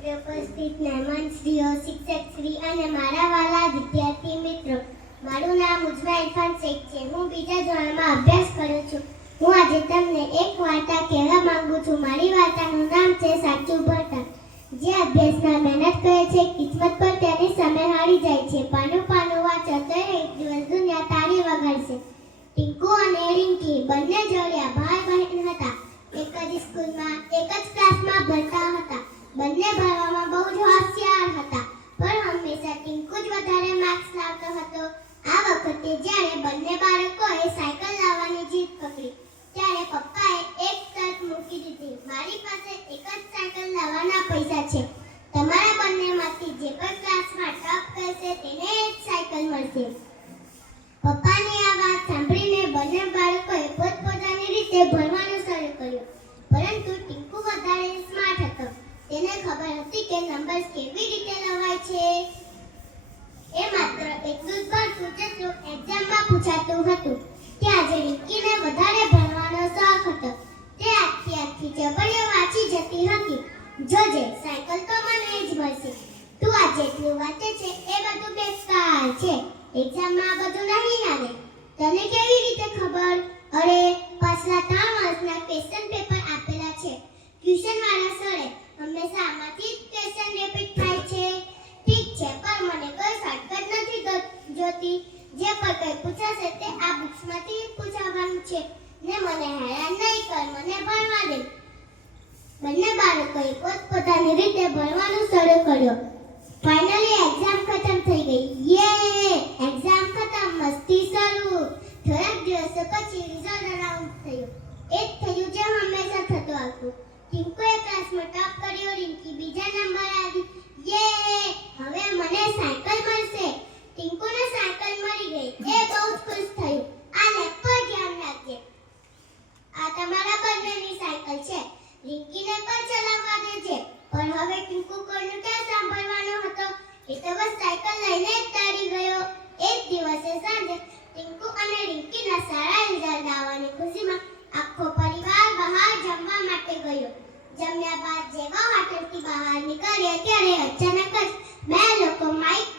ઉપસ્થિત મહેમાનશ્રીઓ, શિક્ષકશ્રી અને મારા વાલા વિદ્યાર્થી મિત્રો, મારું નામ ઉજ્મા ઇરફાન શેખ છે. હું બીજા ધોરણમાં અભ્યાસ કરું છું. હું આજે તમને એક વાર્તા કહેવા માંગુ છું. મારી વાર્તાનું નામ છે સાચું ભણતર. જે અભ્યાસમાં મહેનત કરે છે, કિસ્મત પર તેની સામે હારી જાય છે. પાનું પાનું વાંચો તો એક દિવસ દુનિયા તાળી વગાડશે. ટીંકુ અને રિંકી બંને જોડિયા ભાઈ બહેન હતા. એક જ સ્કૂલમાં એક જ ક્લાસમાં ભણતા હતા. બંને ભણવામાં બહુ જ હોશિયાર હતા, પણ હંમેશા ટીંકુ જ વધારે માર્ક્સ લાવતો હતો. આ વખતે જ્યારે બંને બાળકોએ સાયકલ લાવવાની જીદ પકડી, ત્યારે પપ્પાએ એક શરત મૂકી દીધી. મારી પાસે એક જ સાયકલ લાવવાના પૈસા છે. તમારા બંનેમાંથી જે પણ ક્લાસમાં ટોપ કરશે તેને એક સાયકલ મળશે. પપ્પાની આ વાત સાંભળીને બંને બાળકોએ પોતપોતાની રીતે ભણવાનું શરૂ કર્યું. પરંતુ ટીંકુ વધારે સ્માર્ટ હતો. તેને ખબર હતી કે નંબર્સ કેવી રીતે લવાય છે. એ માત્ર એટલું જ ભણતું જેટલું એક્ઝામમાં પૂછાતું હતું. ત્યાં જે રિંકીને વધારે ભણવાનો શોખ હતો, તે આખી ચબરીઓ વાંચી જતી હતી. જોજે, સાયકલ તો મને જ મળશે. તું આ જેટલું વાંચે છે એ બધું બેકાર છે. એક્ઝામમાં આ બધું નહીં આવે. તને કેવી રીતે ખબર? અરે, પાછલા 3 વર્ષના ક્વેશ્ચન પેપર આપેલા છે. ટ્યુશન વાળા સરે હંમેશા આમાંથી જ ક્વેશ્ચન રિપીટ થાય છે. ઠીક છે, પણ મને કોઈ શોર્ટકટ નથી જોતી. જે પણ કંઈ પૂછાશે તે આ બુક્સમાંથી જ પૂછવાનું છે. ને મને હેરાન નહીં કર, મને ભણવા દે. બંને બાળકોએ પોતપોતાની રીતે ભણવાનું શરૂ કર્યું. ફાઇનલી એક્ઝામ ખતમ થઈ ગઈ. યે! એક્ઝામ ખતમ, મસ્તી શરૂ. થોડાક દિવસો પછી રિઝલ્ટ અનાઉન્સ થયું. એ જ થયું જે હંમેશા થતું આવતું. ટીંકુએ ક્લાસમાં ટોપ કર્યો, રિંકી બીજા નંબર આવી. યે! હવે મને સાયકલ મળશે. ટીંકુને સાયકલ મળી ગઈ. એ બહુ જ ખુશ થયું. આ લેપ પર ધ્યાન રાખજે. આ તમારા બંનેની સાયકલ છે. રિંકીને પણ ચલાવવા દેજે. પણ હવે ટીંકુ કોઈનું ક્યાં સાંભળવાનો હતો? એ તો બસ સાયકલ લઈને જ દોડી ગયો. એક દિવસે સાંજે ટીંકુ અને રિંકીના સારા રિઝલ્ટ આવવાની ખુશીમાં આખો પરિવાર બહાર જમવા માટે ગયો. જમ્યા બાદ જેવા હોટલથી બહાર નીકળ્યા ત્યારે અચાનક જ 2 લોકો માઇક